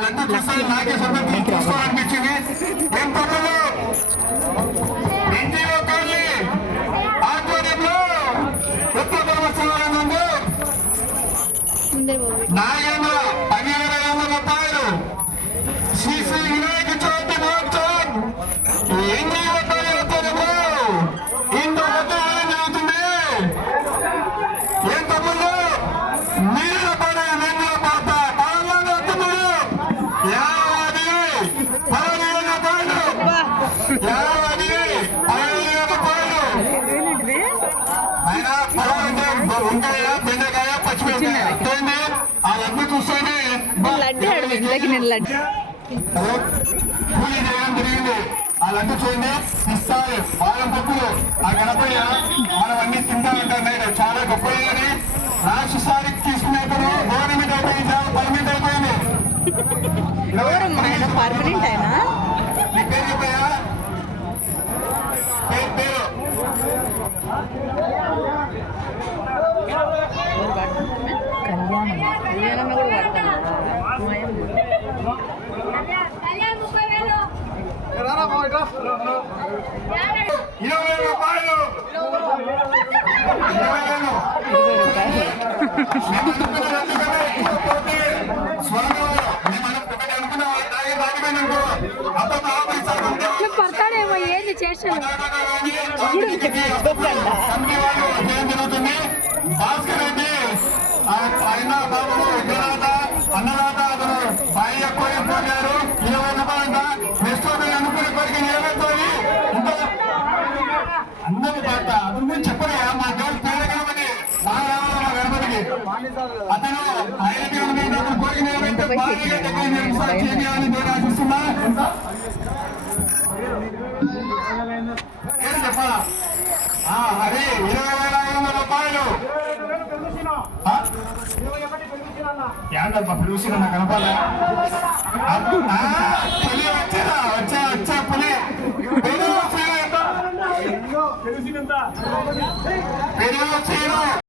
వాళ్ళంతా చూస్తే నాకే సంబంధించి చూసుకోవాలనిపించింది. ఏం పనులు ఎన్టీఓ కాలనీ ఆధ్వర్యంలో ఉత్తర ధర్మస్థలంలో నాగేంద్ర 15,000 రూపాయలు శ్రీ శ్రీ వినాయక చవితి మహోత్సవం ఎన్టీఓ కాలనీ ఆధ్వర్యంలో ఇంత ఉత్సవం జరుగుతుంది. ఏం తమ్ముళ్ళు నీళ్ళ పడే నీళ్ళ పాత పాలన తమ్ముడు 15,000 రూపాయలు 15,000 రూపాయలు అయినా పొలం వంకాయ బెండకాయ పచ్చిమిరకాయ అంతేంది. ఆ లడ్డు చూస్తేనే పూజ చేయడం జరిగింది. ఆ లడ్డు చూడండి ఇస్తారు బాదం పప్పులు. ఆ గణపయ్య మనం అన్ని తింటా ఉంటాయి. చాలా గొప్పని లాస్ట్ సారి తీసుకునేప్పుడు గవర్నమెంట్ అయిపోయింది, చాలా పర్మనెంట్ అయిపోయింది. పర్మనెంట్ అయినా నీ పేరు చెప్పాయా? పేరు కళ్యాణం కూడా పడతాను. 20 రూపాయలు 20 పడతాడేమో ఏంది చేసాను. జరుగుతుంది. భాస్కర్ రెడ్డి ఆయన బాబు విద్యానాథ అన్నదాత అతను బాయి ఎక్కువ పోయారు. 20 రూపాయలంట నెక్స్ట్ అనుకునే కొరికి నిలబెట్టుకొని అందరి పాట అతను చెప్పలే మా దేవుడు పేరు కాబట్టి బాగా రావాలి మా గణపతికి. అతను ఆయనకి అతను కోరిక నిలబెట్టి బాగా చేయాలని నేను ఆశిస్తున్నా. ఏం చెప్పాలా? అది 20,500 రూపాయలు. ఏంటమ్మా పిలుచిన నాకు కనపాలా? పులి వచ్చా పులి పెరుగు చేయను